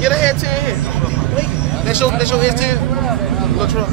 Get a head 10 here. That's your S10? Little truck.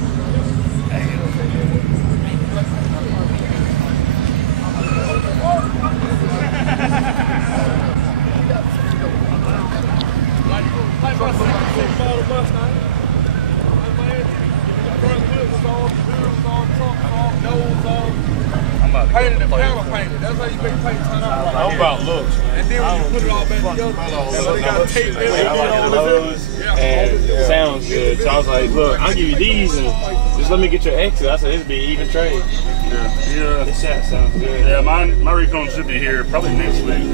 Painted and panel painted. That's how you make paint turn out. I'm about looks. And then when you put it all back together, they got tape in it. I like the nose and it sounds good. So I was like, look, I'll give you these and just let me get your exit. I said, it'd be even trade. Yeah. This shot sounds good. Yeah, my recon should be here probably next week.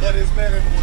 That is better than